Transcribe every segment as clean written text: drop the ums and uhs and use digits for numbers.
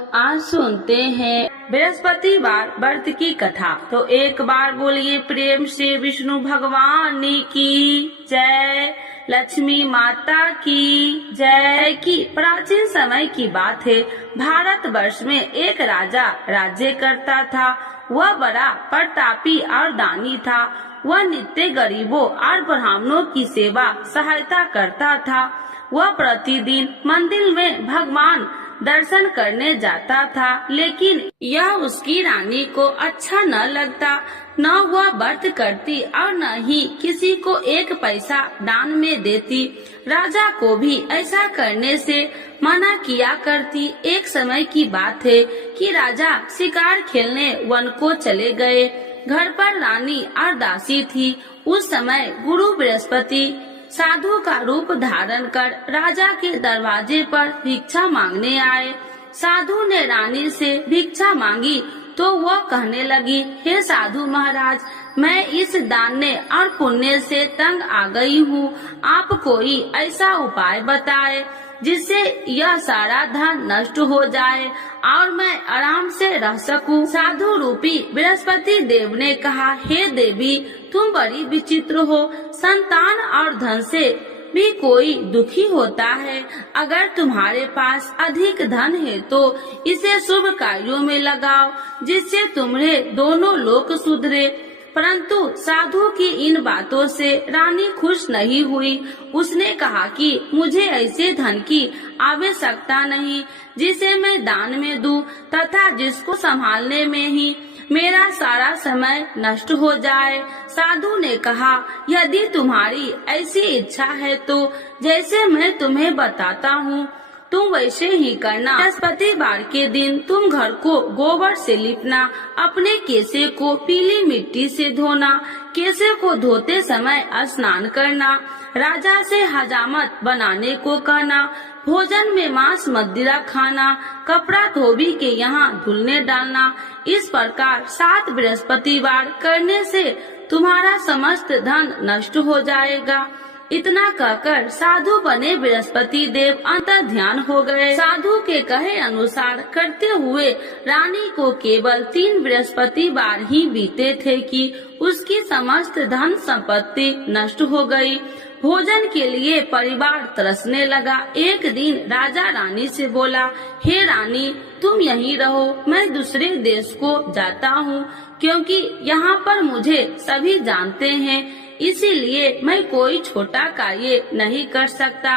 आज सुनते हैं बृहस्पतिवार व्रत की कथा। तो एक बार बोलिए प्रेम से विष्णु भगवान की जय, लक्ष्मी माता की जय। की प्राचीन समय की बात है। भारत वर्ष में एक राजा राज्य करता था। वह बड़ा प्रतापी और दानी था। वह नित्य गरीबों और ब्राह्मणों की सेवा सहायता करता था। वह प्रतिदिन मंदिर में भगवान दर्शन करने जाता था, लेकिन यह उसकी रानी को अच्छा न लगता। न वह व्रत करती और न ही किसी को एक पैसा दान में देती। राजा को भी ऐसा करने से मना किया करती। एक समय की बात है कि राजा शिकार खेलने वन को चले गए। घर पर रानी और दासी थी। उस समय गुरु बृहस्पति साधु का रूप धारण कर राजा के दरवाजे पर भिक्षा मांगने आए। साधु ने रानी से भिक्षा मांगी तो वह कहने लगी, हे साधु महाराज, मैं इस दान और पुण्य से तंग आ गई हूँ। आप कोई ऐसा उपाय बताए जिससे यह सारा धन नष्ट हो जाए और मैं आराम से रह सकूं। साधु रूपी बृहस्पति देव ने कहा, हे देवी, तुम बड़ी विचित्र हो। संतान और धन से भी कोई दुखी होता है। अगर तुम्हारे पास अधिक धन है तो इसे शुभ कार्यों में लगाओ, जिससे तुम्हारे दोनों लोक सुधरे। परंतु साधु की इन बातों से रानी खुश नहीं हुई। उसने कहा कि मुझे ऐसे धन की आवश्यकता नहीं जिसे मैं दान में दूं तथा जिसको संभालने में ही मेरा सारा समय नष्ट हो जाए। साधु ने कहा, यदि तुम्हारी ऐसी इच्छा है तो जैसे मैं तुम्हें बताता हूँ तुम वैसे ही करना। बृहस्पतिवार के दिन तुम घर को गोबर से लिपना, अपने केसे को पीली मिट्टी से धोना, केसे को धोते समय स्नान करना, राजा से हजामत बनाने को कहना, भोजन में मांस मदिरा खाना, कपड़ा धोबी के यहाँ धुलने डालना। इस प्रकार 7 बृहस्पतिवार करने से तुम्हारा समस्त धन नष्ट हो जाएगा। इतना कहकर साधु बने बृहस्पति देव अंतर ध्यान हो गए। साधु के कहे अनुसार करते हुए रानी को केवल 3 बृहस्पतिवार ही बीते थे कि उसकी समस्त धन संपत्ति नष्ट हो गई। भोजन के लिए परिवार तरसने लगा। एक दिन राजा रानी से बोला, हे रानी, तुम यहीं रहो, मैं दूसरे देश को जाता हूँ, क्योंकि यहाँ पर मुझे सभी जानते हैं, इसीलिए मैं कोई छोटा कार्य नहीं कर सकता।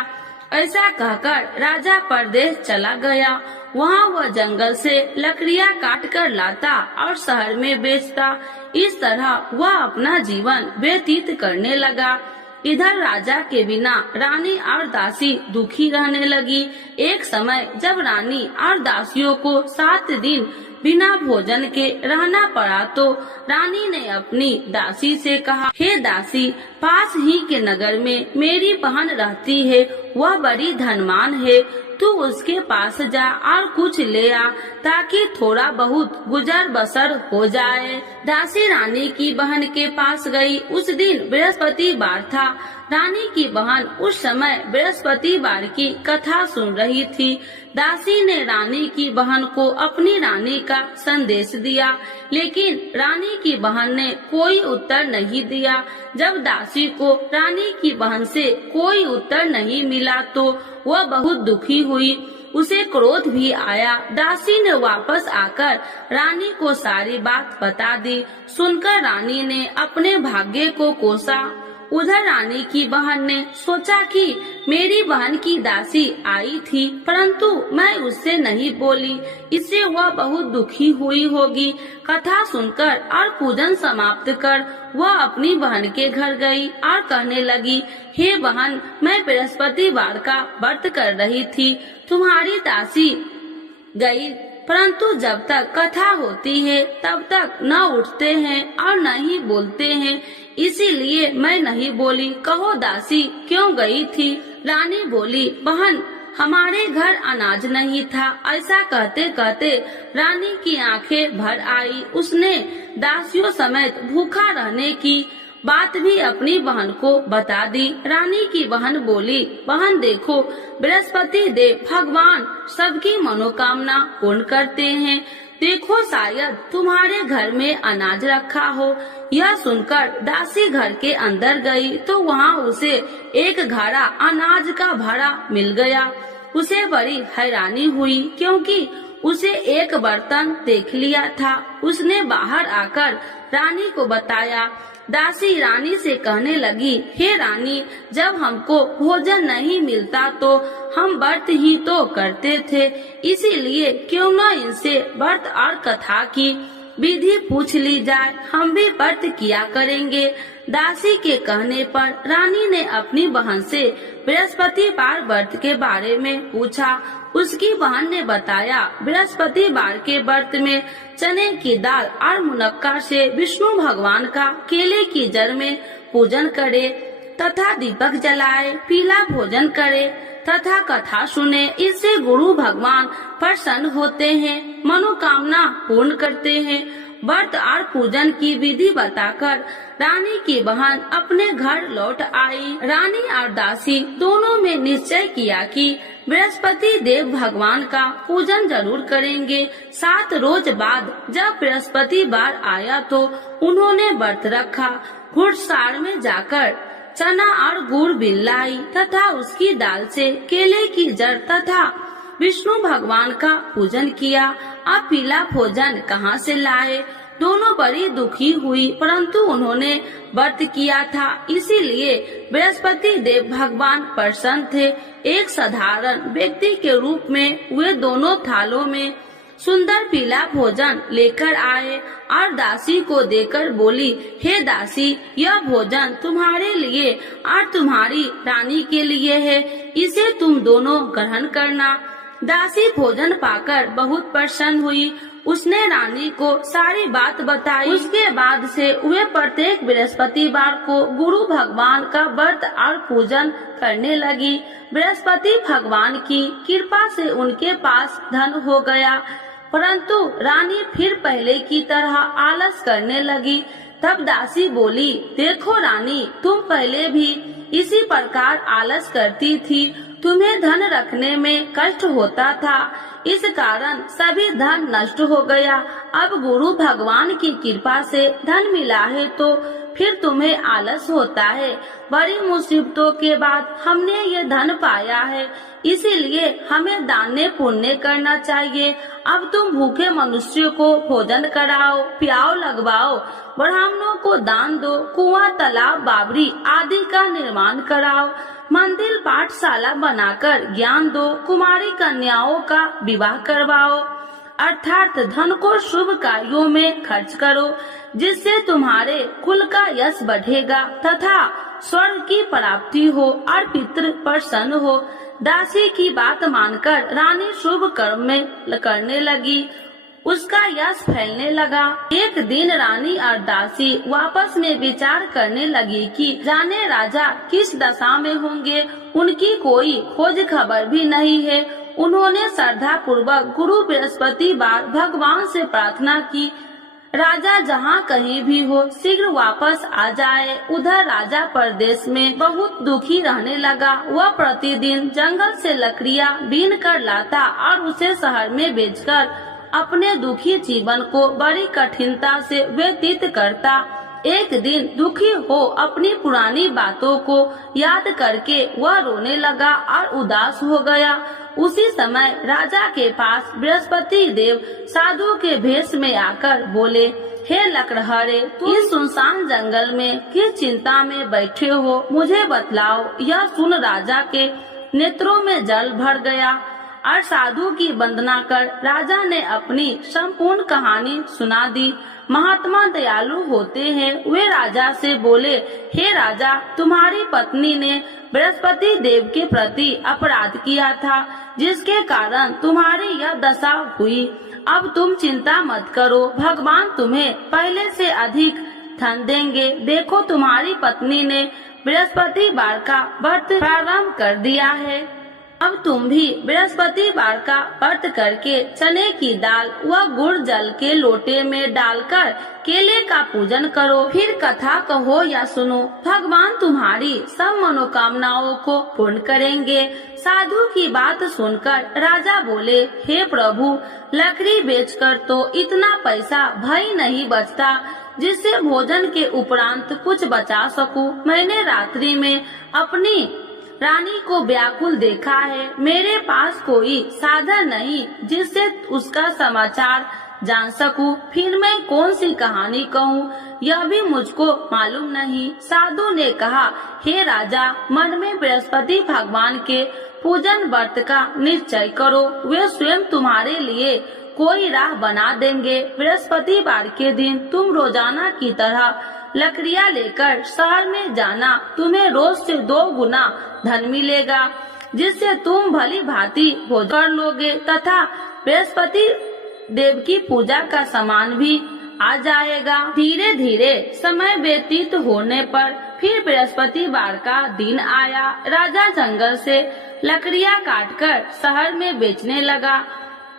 ऐसा कहकर राजा परदेश चला गया। वहाँ वह जंगल से लकड़ियाँ काट कर लाता और शहर में बेचता। इस तरह वह अपना जीवन व्यतीत करने लगा। इधर राजा के बिना रानी और दासी दुखी रहने लगी। एक समय जब रानी और दासियों को 7 दिन बिना भोजन के रहना पड़ा तो रानी ने अपनी दासी से कहा, हे दासी, पास ही के नगर में मेरी बहन रहती है, वह बड़ी धनवान है, तू उसके पास जा और कुछ ले आ ताकि थोड़ा बहुत गुजर बसर हो जाए। दासी रानी की बहन के पास गई। उस दिन बृहस्पतिवार था। रानी की बहन उस समय बृहस्पतिवार की कथा सुन रही थी। दासी ने रानी की बहन को अपनी रानी का संदेश दिया, लेकिन रानी की बहन ने कोई उत्तर नहीं दिया। जब दासी को रानी की बहन से कोई उत्तर नहीं मिला तो वह बहुत दुखी हुई। उसे क्रोध भी आया। दासी ने वापस आकर रानी को सारी बात बता दी। सुनकर रानी ने अपने भाग्य को कोसा। उधर रानी की बहन ने सोचा कि मेरी बहन की दासी आई थी, परंतु मैं उससे नहीं बोली, इससे वह बहुत दुखी हुई होगी। कथा सुनकर और पूजन समाप्त कर वह अपनी बहन के घर गई और कहने लगी, हे बहन, मैं बृहस्पतिवार का व्रत कर रही थी, तुम्हारी दासी गई, परंतु जब तक कथा होती है तब तक न उठते हैं और न ही बोलते हैं, इसीलिए मैं नहीं बोली। कहो दासी क्यों गई थी? रानी बोली, बहन, हमारे घर अनाज नहीं था। ऐसा कहते कहते रानी की आंखें भर आई। उसने दासियों समेत भूखा रहने की बात भी अपनी बहन को बता दी। रानी की बहन बोली, बहन देखो, बृहस्पति देव भगवान सबकी मनोकामना पूर्ण करते हैं। देखो शायद तुम्हारे घर में अनाज रखा हो। यह सुनकर दासी घर के अंदर गई तो वहाँ उसे एक घड़ा अनाज का भरा मिल गया। उसे बड़ी हैरानी हुई क्योंकि उसे एक बर्तन देख लिया था। उसने बाहर आकर रानी को बताया। दासी रानी से कहने लगी, हे रानी, जब हमको भोजन नहीं मिलता तो हम व्रत ही तो करते थे, इसीलिए क्यों न इनसे व्रत और कथा की विधि पूछ ली जाए, हम भी व्रत किया करेंगे। दासी के कहने पर रानी ने अपनी बहन से बृहस्पतिवार व्रत के बारे में पूछा। उसकी बहन ने बताया, बृहस्पतिवार के व्रत में चने की दाल और मुनक्का से विष्णु भगवान का केले की जड़ में पूजन करे तथा दीपक जलाए, पीला भोजन करे तथा कथा सुने। इससे गुरु भगवान प्रसन्न होते हैं, मनोकामना पूर्ण करते हैं। व्रत और पूजन की विधि बताकर रानी की बहन अपने घर लौट आई। रानी और दासी दोनों में निश्चय किया कि बृहस्पति देव भगवान का पूजन जरूर करेंगे। 7 रोज बाद जब बृहस्पतिवार आया तो उन्होंने व्रत रखा। घुड़सार में जाकर चना और गुड़ बिन लाई तथा उसकी दाल से केले की जड़ तथा विष्णु भगवान का पूजन किया। अब पीला भोजन कहाँ से लाए? दोनों बड़ी दुखी हुई, परंतु उन्होंने व्रत किया था, इसीलिए बृहस्पति देव भगवान प्रसन्न थे। एक साधारण व्यक्ति के रूप में वे दोनों थालों में सुंदर पीला भोजन लेकर आए और दासी को देकर बोली, हे दासी, यह भोजन तुम्हारे लिए और तुम्हारी रानी के लिए है, इसे तुम दोनों ग्रहण करना। दासी भोजन पाकर बहुत प्रसन्न हुई। उसने रानी को सारी बात बताई। उसके बाद से वे प्रत्येक बृहस्पतिवार को गुरु भगवान का व्रत और पूजन करने लगी। बृहस्पति भगवान की कृपा से उनके पास धन हो गया, परंतु रानी फिर पहले की तरह आलस करने लगी। तब दासी बोली, देखो रानी, तुम पहले भी इसी प्रकार आलस करती थी, तुम्हें धन रखने में कष्ट होता था, इस कारण सभी धन नष्ट हो गया। अब गुरु भगवान की कृपा से धन मिला है तो फिर तुम्हें आलस होता है। बड़ी मुसीबतों के बाद हमने ये धन पाया है, इसीलिए हमें दान पुण्य करना चाहिए। अब तुम भूखे मनुष्य को भोजन कराओ, प्याव लगवाओ, ब्राह्मणों को दान दो, कुआं, तालाब, बावड़ी आदि का निर्माण कराओ, मंदिर, पाठशाला बनाकर ज्ञान दो, कुमारी कन्याओं का विवाह करवाओ, अर्थात धन को शुभ कार्यों में खर्च करो, जिससे तुम्हारे कुल का यश बढ़ेगा तथा स्वर्ग की प्राप्ति हो और पितृ प्रसन्न हो। दासी की बात मानकर रानी शुभ कर्म में करने लगी। उसका यश फैलने लगा। एक दिन रानी और दासी आपस में विचार करने लगी कि जाने राजा किस दशा में होंगे, उनकी कोई खोज खबर भी नहीं है। उन्होंने श्रद्धा पूर्वक गुरु बृहस्पतिवार भगवान से प्रार्थना की, राजा जहाँ कहीं भी हो शीघ्र वापस आ जाए। उधर राजा परदेश में बहुत दुखी रहने लगा। वह प्रतिदिन जंगल से लकड़ियाँ बीन कर लाता और उसे शहर में बेचकर अपने दुखी जीवन को बड़ी कठिनता से व्यतीत करता। एक दिन दुखी हो अपनी पुरानी बातों को याद करके वह रोने लगा और उदास हो गया। उसी समय राजा के पास बृहस्पति देव साधु के भेष में आकर बोले, हे लकड़हारे, तुम इस सुनसान जंगल में किस चिंता में बैठे हो, मुझे बतलाओ। यह सुन राजा के नेत्रों में जल भर गया और साधु की वंदना कर राजा ने अपनी संपूर्ण कहानी सुना दी। महात्मा दयालु होते हैं। वे राजा से बोले, हे राजा, तुम्हारी पत्नी ने बृहस्पति देव के प्रति अपराध किया था, जिसके कारण तुम्हारी यह दशा हुई। अब तुम चिंता मत करो, भगवान तुम्हें पहले से अधिक धन देंगे। देखो, तुम्हारी पत्नी ने बृहस्पतिवार का व्रत प्रारंभ कर दिया है। अब तुम भी बृहस्पतिवार का व्रत करके चने की दाल व गुड़ जल के लोटे में डालकर केले का पूजन करो। फिर कथा कहो या सुनो, भगवान तुम्हारी सब मनोकामनाओं को पूर्ण करेंगे। साधु की बात सुनकर राजा बोले, हे प्रभु, लकड़ी बेचकर तो इतना पैसा भई नहीं बचता जिससे भोजन के उपरांत कुछ बचा सकूं। मैंने रात्रि में अपनी रानी को व्याकुल देखा है। मेरे पास कोई साधन नहीं जिससे उसका समाचार जान सकूं। फिर मैं कौन सी कहानी कहूँ, यह भी मुझको मालूम नहीं। साधु ने कहा, हे राजा, मन में बृहस्पति भगवान के पूजन व्रत का निश्चय करो। वे स्वयं तुम्हारे लिए कोई राह बना देंगे। बृहस्पतिवार के दिन तुम रोजाना की तरह लकड़ियाँ लेकर शहर में जाना। तुम्हें रोज से 2 गुना धन मिलेगा, जिससे तुम भली भांति भोजन कर लोगे तथा बृहस्पति देव की पूजा का सामान भी आ जाएगा। धीरे धीरे समय व्यतीत होने पर फिर बृहस्पतिवार का दिन आया। राजा जंगल से लकड़ियाँ काटकर शहर में बेचने लगा।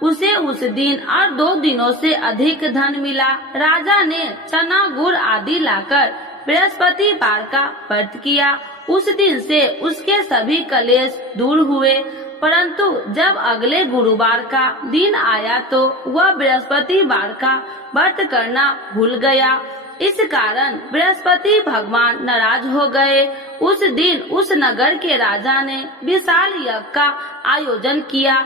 उसे उस दिन और 2 दिनों से अधिक धन मिला। राजा ने चना गुड़ आदि लाकर बृहस्पतिवार का व्रत किया। उस दिन से उसके सभी कलेश दूर हुए। परंतु जब अगले गुरुवार का दिन आया तो वह बृहस्पतिवार का व्रत करना भूल गया। इस कारण बृहस्पति भगवान नाराज हो गए। उस दिन उस नगर के राजा ने विशाल यज्ञ का आयोजन किया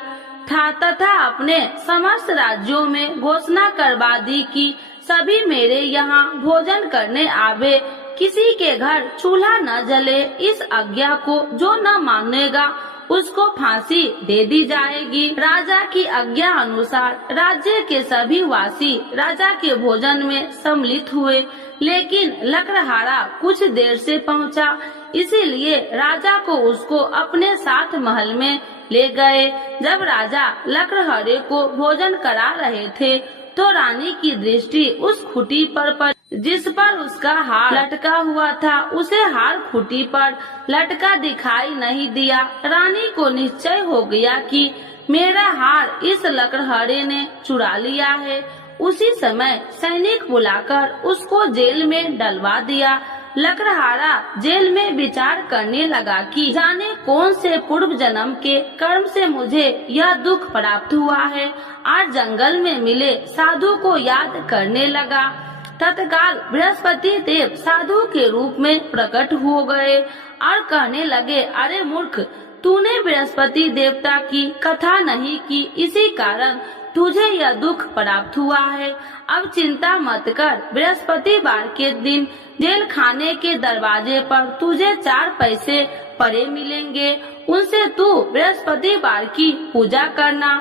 था तथा अपने समस्त राज्यों में घोषणा करवा दी कि सभी मेरे यहाँ भोजन करने आवे, किसी के घर चूल्हा न जले। इस आज्ञा को जो न मानेगा उसको फांसी दे दी जाएगी। राजा की आज्ञा अनुसार राज्य के सभी वासी राजा के भोजन में सम्मिलित हुए, लेकिन लकड़हारा कुछ देर से पहुंचा, इसीलिए राजा को उसको अपने साथ महल में ले गए। जब राजा लकड़हारे को भोजन करा रहे थे तो रानी की दृष्टि उस खूंटी पर पड़ी जिस पर उसका हार लटका हुआ था। उसे हार खूंटी पर लटका दिखाई नहीं दिया। रानी को निश्चय हो गया कि मेरा हार इस लकड़हारे ने चुरा लिया है। उसी समय सैनिक बुलाकर उसको जेल में डलवा दिया। लकड़हारा जेल में विचार करने लगा कि जाने कौन से पूर्व जन्म के कर्म से मुझे यह दुख प्राप्त हुआ है। और जंगल में मिले साधु को याद करने लगा। तत्काल बृहस्पति देव साधु के रूप में प्रकट हो गए और कहने लगे, अरे मूर्ख, तूने बृहस्पति देवता की कथा नहीं की, इसी कारण तुझे यह दुख प्राप्त हुआ है। अब चिंता मत कर, बृहस्पतिवार के दिन जेल खाने के दरवाजे पर तुझे 4 पैसे पड़े मिलेंगे। उनसे तू बृहस्पतिवार की पूजा करना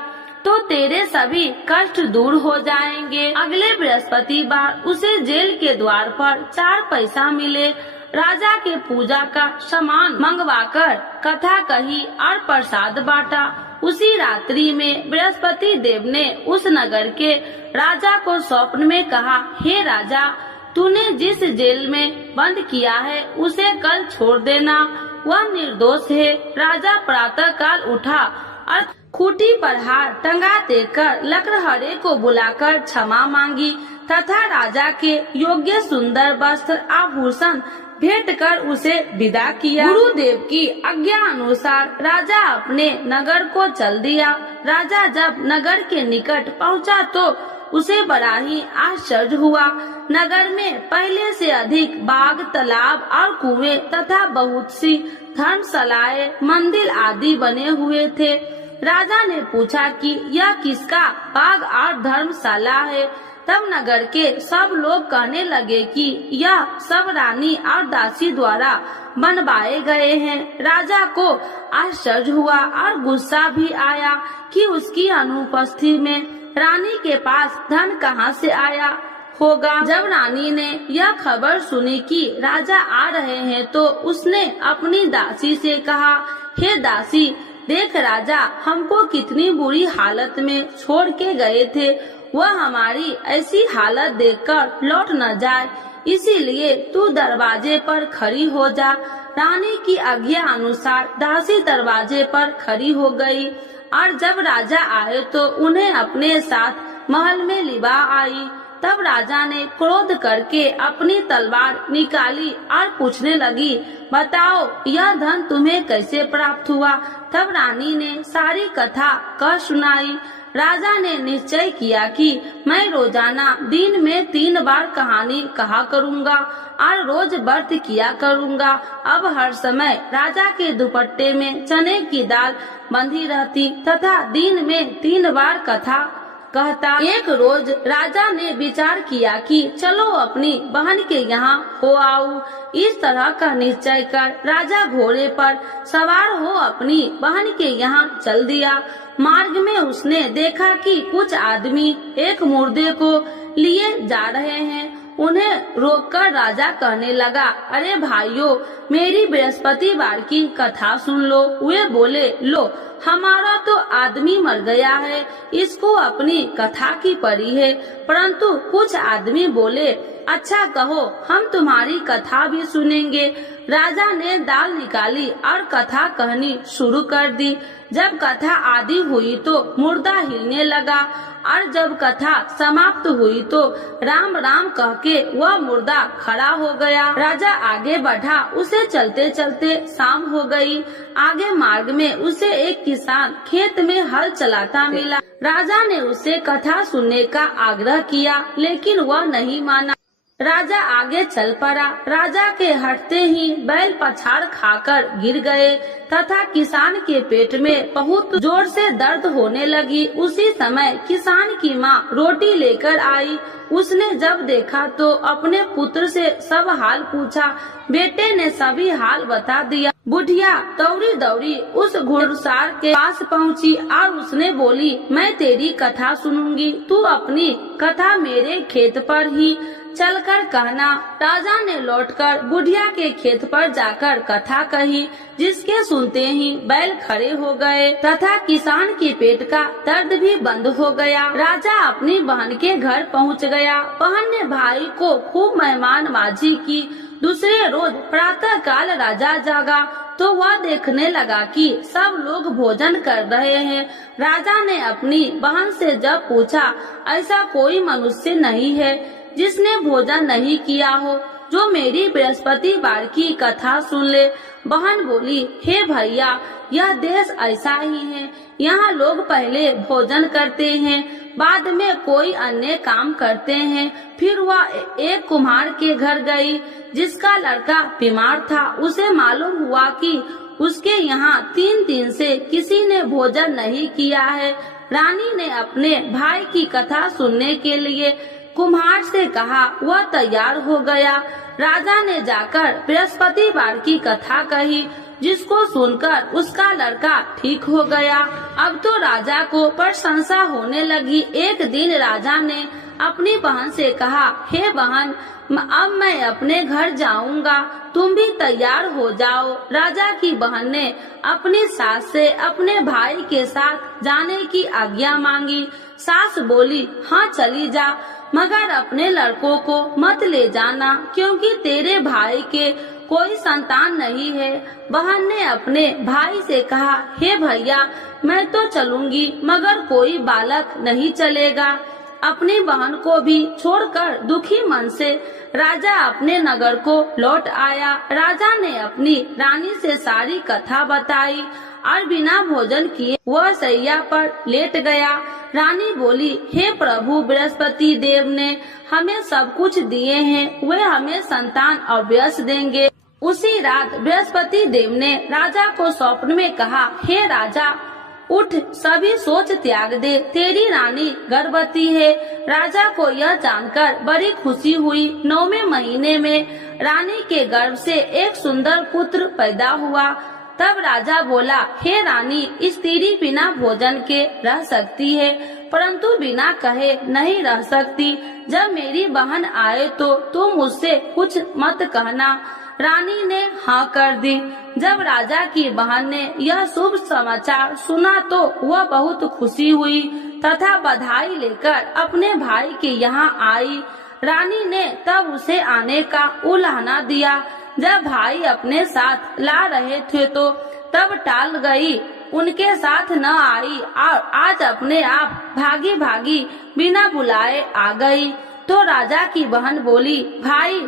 तो तेरे सभी कष्ट दूर हो जाएंगे। अगले बृहस्पतिवार उसे जेल के द्वार पर 4 पैसा मिले। राजा के पूजा का सामान मंगवाकर कथा कही और प्रसाद बांटा। उसी रात्रि में बृहस्पति देव ने उस नगर के राजा को स्वप्न में कहा, हे राजा, तूने जिस जेल में बंद किया है उसे कल छोड़ देना, वह निर्दोष है। राजा प्रातः काल उठा और खूंटी पर हार टंगा देकर लकड़हारे को बुलाकर क्षमा मांगी तथा राजा के योग्य सुंदर वस्त्र आभूषण भेंट कर उसे विदा किया। गुरुदेव की आज्ञा अनुसार राजा अपने नगर को चल दिया। राजा जब नगर के निकट पहुंचा तो उसे बड़ा ही आश्चर्य हुआ। नगर में पहले से अधिक बाग, तालाब और कुएं तथा बहुत सी धर्मशालाएं, मंदिर आदि बने हुए थे। राजा ने पूछा कि यह किसका बाग और धर्मशाला है। तब नगर के सब लोग कहने लगे कि यह सब रानी और दासी द्वारा बनवाए गए हैं। राजा को आश्चर्य हुआ और गुस्सा भी आया कि उसकी अनुपस्थिति में रानी के पास धन कहां से आया होगा। जब रानी ने यह खबर सुनी कि राजा आ रहे हैं तो उसने अपनी दासी से कहा, हे दासी, देख राजा हमको कितनी बुरी हालत में छोड़ के गए थे, वह हमारी ऐसी हालत देखकर लौट न जाए, इसीलिए तू दरवाजे पर खड़ी हो जा। रानी की आज्ञा अनुसार दासी दरवाजे पर खड़ी हो गई और जब राजा आए तो उन्हें अपने साथ महल में लिवा आई। तब राजा ने क्रोध करके अपनी तलवार निकाली और पूछने लगी, बताओ यह धन तुम्हें कैसे प्राप्त हुआ। तब रानी ने सारी कथा कह सुनाई। राजा ने निश्चय किया कि मैं रोजाना दिन में 3 बार कहानी कहा करूँगा और रोज व्रत किया करूँगा। अब हर समय राजा के दुपट्टे में चने की दाल बंधी रहती तथा दिन में 3 बार कथा कहता। एक रोज राजा ने विचार किया कि चलो अपनी बहन के यहाँ हो आऊं। इस तरह का निश्चय कर राजा घोड़े पर सवार हो अपनी बहन के यहाँ चल दिया। मार्ग में उसने देखा कि कुछ आदमी एक मुर्दे को लिए जा रहे हैं। उन्हें रोककर राजा कहने लगा, अरे भाइयों, मेरी बृहस्पतिवार की कथा सुन लो। वे बोले, लो हमारा तो आदमी मर गया है, इसको अपनी कथा की पड़ी है। परंतु कुछ आदमी बोले, अच्छा कहो, हम तुम्हारी कथा भी सुनेंगे। राजा ने दाल निकाली और कथा कहनी शुरू कर दी। जब कथा आदि हुई तो मुर्दा हिलने लगा और जब कथा समाप्त हुई तो राम राम कह के वह मुर्दा खड़ा हो गया। राजा आगे बढ़ा, उसे चलते चलते शाम हो गई। आगे मार्ग में उसे एक किसान खेत में हल चलाता मिला। राजा ने उसे कथा सुनने का आग्रह किया, लेकिन वह नहीं माना। राजा आगे चल पड़ा। राजा के हटते ही बैल पछाड़ खाकर गिर गए तथा किसान के पेट में बहुत जोर से दर्द होने लगी। उसी समय किसान की माँ रोटी लेकर आई। उसने जब देखा तो अपने पुत्र से सब हाल पूछा। बेटे ने सभी हाल बता दिया। बुढ़िया दौड़ी दौड़ी उस घुड़सवार के पास पहुँची और उसने बोली, मैं तेरी कथा सुनूंगी, तू अपनी कथा मेरे खेत पर ही चलकर कहना। राजा ने लौटकर बुढ़िया के खेत पर जाकर कथा कही, जिसके सुनते ही बैल खड़े हो गए तथा किसान के पेट का दर्द भी बंद हो गया। राजा अपनी बहन के घर पहुंच गया। बहन ने भाई को खूब मेहमानबाजी की। दूसरे रोज प्रातः काल राजा जागा तो वह देखने लगा कि सब लोग भोजन कर रहे हैं। राजा ने अपनी बहन से जब पूछा, ऐसा कोई मनुष्य नहीं है जिसने भोजन नहीं किया हो, जो मेरी बृहस्पतिवार की कथा सुन ले। बहन बोली, हे भैया, यह देश ऐसा ही है। यहाँ लोग पहले भोजन करते हैं, बाद में कोई अन्य काम करते हैं। फिर वह एक कुम्हार के घर गई, जिसका लड़का बीमार था। उसे मालूम हुआ कि उसके यहाँ 3 दिन से किसी ने भोजन नहीं किया है। रानी ने अपने भाई की कथा सुनने के लिए कुम्हार से कहा। वह तैयार हो गया। राजा ने जाकर बृहस्पतिवार की कथा कही, जिसको सुनकर उसका लड़का ठीक हो गया। अब तो राजा को प्रशंसा होने लगी। एक दिन राजा ने अपनी बहन से कहा, हे बहन, अब मैं अपने घर जाऊंगा, तुम भी तैयार हो जाओ। राजा की बहन ने अपनी सास से अपने भाई के साथ जाने की आज्ञा मांगी। सास बोली, हाँ चली जा, मगर अपने लड़कों को मत ले जाना, क्योंकि तेरे भाई के कोई संतान नहीं है। बहन ने अपने भाई से कहा, हे भैया, मैं तो चलूंगी, मगर कोई बालक नहीं चलेगा। अपनी बहन को भी छोड़कर दुखी मन से राजा अपने नगर को लौट आया। राजा ने अपनी रानी से सारी कथा बताई और बिना भोजन किए वह सैया पर लेट गया। रानी बोली, हे प्रभु, बृहस्पति देव ने हमें सब कुछ दिए हैं, वे हमें संतान अवश्य देंगे। उसी रात बृहस्पति देव ने राजा को स्वप्न में कहा, हे राजा, उठ, सभी सोच त्याग दे, तेरी रानी गर्भवती है। राजा को यह जानकर बड़ी खुशी हुई। 9वें महीने में रानी के गर्भ से एक सुंदर पुत्र पैदा हुआ। तब राजा बोला, हे रानी, स्त्री बिना भोजन के रह सकती है, परंतु बिना कहे नहीं रह सकती। जब मेरी बहन आए तो तुम उससे कुछ मत कहना। रानी ने हाँ कर दी। जब राजा की बहन ने यह शुभ समाचार सुना तो वह बहुत खुशी हुई तथा बधाई लेकर अपने भाई के यहाँ आई। रानी ने तब उसे आने का उलाहना दिया। जब भाई अपने साथ ला रहे थे तो तब टाल गई, उनके साथ न आई और आज अपने आप भागी भागी बिना बुलाए आ गई। तो राजा की बहन बोली, भाई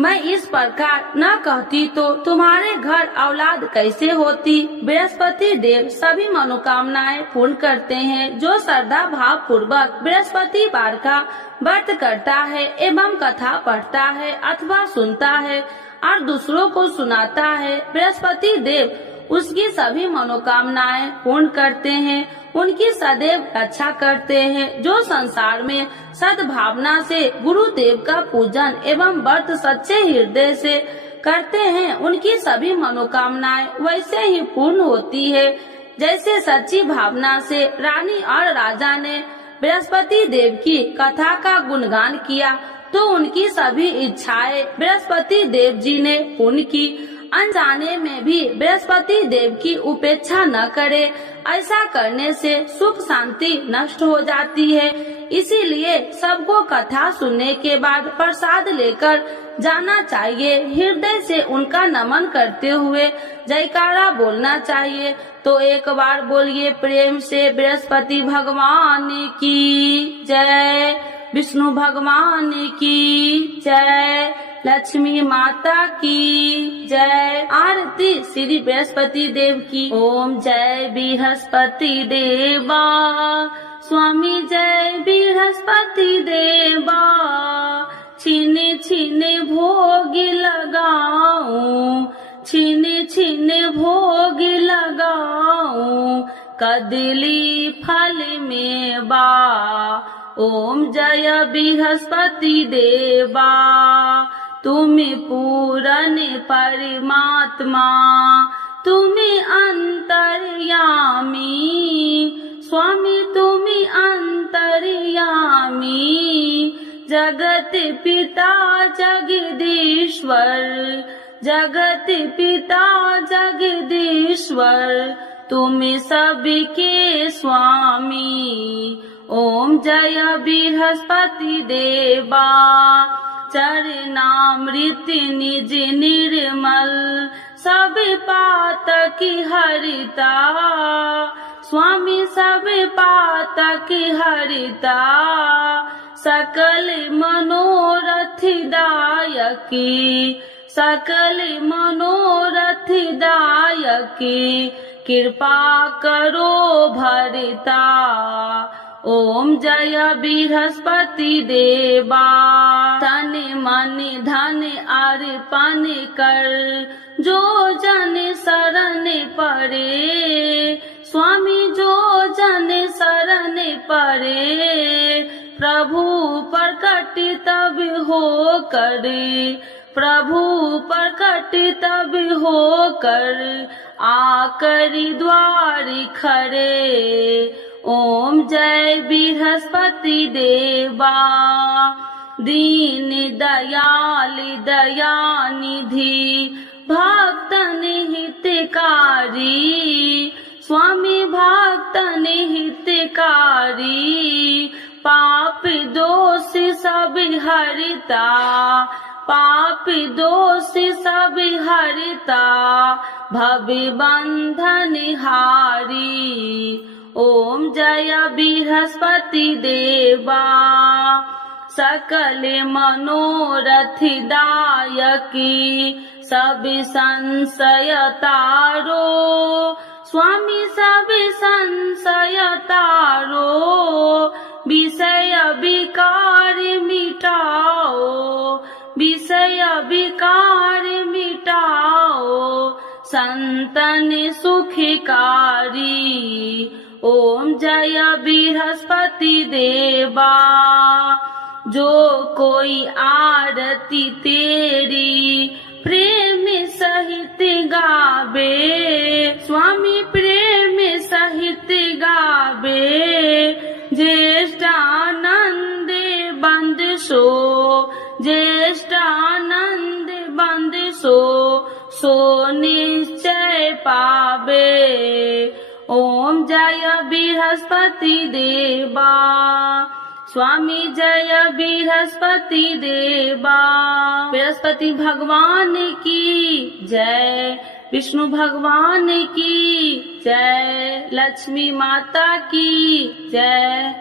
मैं इस प्रकार न कहती तो तुम्हारे घर औलाद कैसे होती। बृहस्पति देव सभी मनोकामनाएं पूर्ण करते हैं। जो श्रद्धा भाव पूर्वक बृहस्पतिवार का व्रत करता है एवं कथा पढ़ता है अथवा सुनता है और दूसरों को सुनाता है, बृहस्पति देव उसकी सभी मनोकामनाएं पूर्ण करते हैं, उनकी सदैव रक्षा करते हैं। जो संसार में सद्भावना से गुरुदेव का पूजन एवं व्रत सच्चे हृदय से करते हैं, उनकी सभी मनोकामनाएं वैसे ही पूर्ण होती है जैसे सच्ची भावना से रानी और राजा ने बृहस्पति देव की कथा का गुणगान किया तो उनकी सभी इच्छाएं बृहस्पति देव जी ने पूर्ण की। अनजाने में भी बृहस्पति देव की उपेक्षा न करे, ऐसा करने से सुख शांति नष्ट हो जाती है। इसीलिए सबको कथा सुनने के बाद प्रसाद लेकर जाना चाहिए। हृदय से उनका नमन करते हुए जयकारा बोलना चाहिए। तो एक बार बोलिए प्रेम से, बृहस्पति भगवान की जय, विष्णु भगवान की जय, लक्ष्मी माता की जय। आरती श्री बृहस्पति देव की। ओम जय बृहस्पति देवा, स्वामी जय बृहस्पति देवा, छीने छीने भोग लगाऊं, छीने छीने भोग लगाऊं, कदली फल में बा। ओम जय बृहस्पति देवा, तुम्हें पूरन परमात्मा, तुम्हें अंतर्यामी, स्वामी तुम्हें अंतर्यामी, जगत पिता जगदीश्वर, जगत पिता जगदीश्वर, तुम्हें सबके स्वामी। ओम जय बृहस्पति देवा, चरणामृत निज निर्मल, सब पातक हरिता, स्वामी सब पातक हरिता, सकल मनोरथ दायकी, सकल मनोरथ दायकी, कृपा करो भरता। ओम जय बृहस्पति देवा, तन मन धन अर्पण कर, जो जन शरण पड़े, स्वामी जो जन शरण पड़े, प्रभु प्रकट तब हो करे, प्रभु प्रकट तब हो कर, आकर द्वार खड़े। ओम जय बृहस्पति देवा, दीन दयाल दयानिधि, भक्तन हितकारी, स्वामी भक्तन हितकारी, पाप दोष सब हरता, पाप दोष सब हरता, भव बंधन हारी। ओम जय बृहस्पति देवा, सकल मनोरथ दायकी, सब संशय तारो, स्वामी सब संशय तारो, विषय विकार मिटाओ, विषय विकार मिटाओ, संतन सुखकारी। ओम जय बृहस्पति देवा, जो कोई आरती तेरी प्रेम सहित गावे, स्वामी प्रेम सहित गावे, ज्येष्ठानंद बंद सो, ज्येष्ठानंद बंद सो, सो निश्चय पावे। ओम जय बृहस्पति देवा, स्वामी जय बृहस्पति देवा। बृहस्पति भगवान की जय, विष्णु भगवान की जय, लक्ष्मी माता की जय।